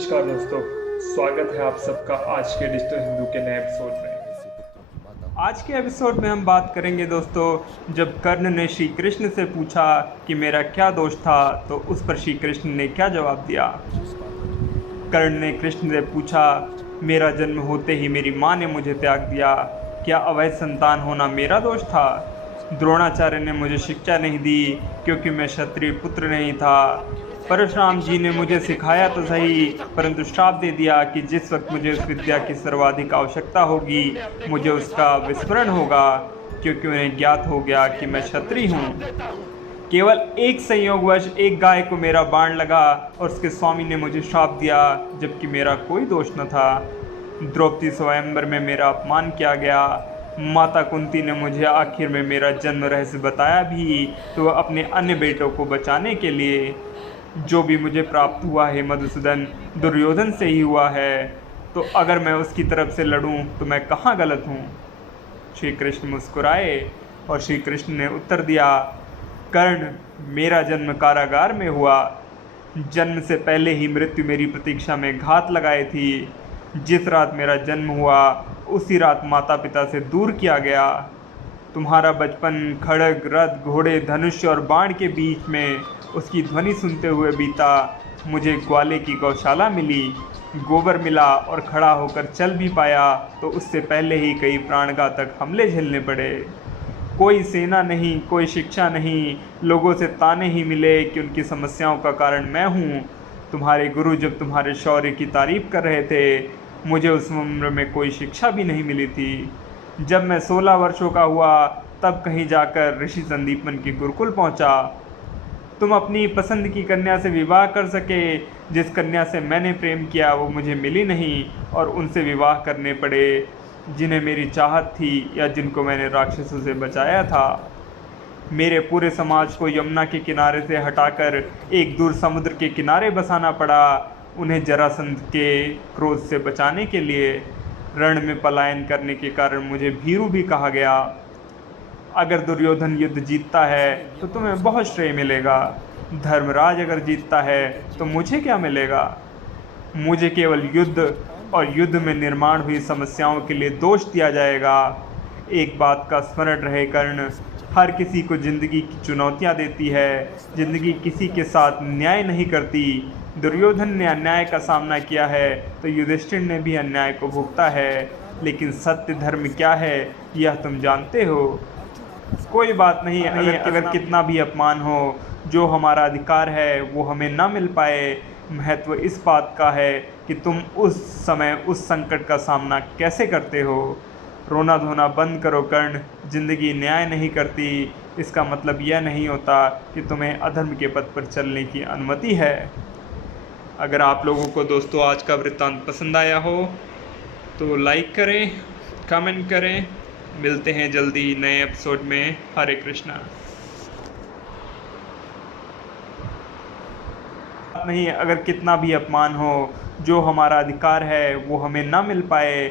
नमस्कार दोस्तों, स्वागत है आप सबका आज के डिजिटल हिंदू के नए एपिसोड में। आज के एपिसोड में हम बात करेंगे दोस्तों, जब कर्ण ने श्री कृष्ण से पूछा कि मेरा क्या दोष था, तो उस पर श्री कृष्ण ने क्या जवाब दिया। कर्ण ने कृष्ण से पूछा, मेरा जन्म होते ही मेरी माँ ने मुझे त्याग दिया, क्या अवैध संतान होना मेरा दोष था। द्रोणाचार्य ने मुझे शिक्षा नहीं दी क्योंकि मैं क्षत्रिय पुत्र नहीं था। परशुराम जी ने मुझे सिखाया तो सही, परंतु श्राप दे दिया कि जिस वक्त मुझे उस विद्या की सर्वाधिक आवश्यकता होगी मुझे उसका विस्मरण होगा, क्योंकि उन्हें ज्ञात हो गया कि मैं क्षत्रिय हूँ। केवल एक संयोगवश एक गाय को मेरा बाण लगा और उसके स्वामी ने मुझे श्राप दिया, जबकि मेरा कोई दोष न था। द्रौपदी स्वयंवर में मेरा अपमान किया गया। माता कुंती ने मुझे आखिर में मेरा जन्म रहस्य बताया भी, तो अपने अन्य बेटों को बचाने के लिए। जो भी मुझे प्राप्त हुआ है मधुसूदन, दुर्योधन से ही हुआ है, तो अगर मैं उसकी तरफ से लड़ूं तो मैं कहाँ गलत हूँ। श्री कृष्ण मुस्कुराए और श्री कृष्ण ने उत्तर दिया, कर्ण, मेरा जन्म कारागार में हुआ। जन्म से पहले ही मृत्यु मेरी प्रतीक्षा में घात लगाए थी। जिस रात मेरा जन्म हुआ उसी रात माता पिता से दूर किया गया। तुम्हारा बचपन खड्ग, रथ, घोड़े, धनुष और बाण के बीच में उसकी ध्वनि सुनते हुए बीता। मुझे ग्वाले की गौशाला मिली, गोबर मिला और खड़ा होकर चल भी पाया, तो उससे पहले ही कई प्राणघातक हमले झेलने पड़े। कोई सेना नहीं, कोई शिक्षा नहीं, लोगों से ताने ही मिले कि उनकी समस्याओं का कारण मैं हूँ। तुम्हारे गुरु जब तुम्हारे शौर्य की तारीफ कर रहे थे, मुझे उस उम्र में कोई शिक्षा भी नहीं मिली थी। जब मैं 16 वर्षों का हुआ तब कहीं जाकर ऋषि संदीपन के गुरुकुल पहुंचा। तुम अपनी पसंद की कन्या से विवाह कर सके। जिस कन्या से मैंने प्रेम किया वो मुझे मिली नहीं और उनसे विवाह करने पड़े जिन्हें मेरी चाहत थी या जिनको मैंने राक्षसों से बचाया था। मेरे पूरे समाज को यमुना के किनारे से हटाकर एक दूर समुद्र के किनारे बसाना पड़ा, उन्हें जरासंध के क्रोध से बचाने के लिए। रण में पलायन करने के कारण मुझे भीरू भी कहा गया। अगर दुर्योधन युद्ध जीतता है तो तुम्हें बहुत श्रेय मिलेगा। धर्मराज अगर जीतता है तो मुझे क्या मिलेगा। मुझे केवल युद्ध और युद्ध में निर्माण हुई समस्याओं के लिए दोष दिया जाएगा। एक बात का स्मरण रहे कर्ण, हर किसी को जिंदगी की चुनौतियां देती है, जिंदगी किसी के साथ न्याय नहीं करती। दुर्योधन ने अन्याय का सामना किया है तो युधिष्ठिर ने भी अन्याय को भुगता है, लेकिन सत्य धर्म क्या है यह तुम जानते हो। कोई बात नहीं, अगर कितना भी अपमान हो, जो हमारा अधिकार है वो हमें ना मिल पाए। महत्व इस बात का है कि तुम उस समय उस संकट का सामना कैसे करते हो। रोना धोना बंद करो कर्ण, जिंदगी न्याय नहीं करती। इसका मतलब यह नहीं होता कि तुम्हें अधर्म के पथ पर चलने की अनुमति है। अगर आप लोगों को दोस्तों आज का वृत्तांत पसंद आया हो तो लाइक करें, कमेंट करें। मिलते हैं जल्दी नए एपिसोड में। हरे कृष्णा। नहीं, अगर कितना भी अपमान हो, जो हमारा अधिकार है वो हमें ना मिल पाए।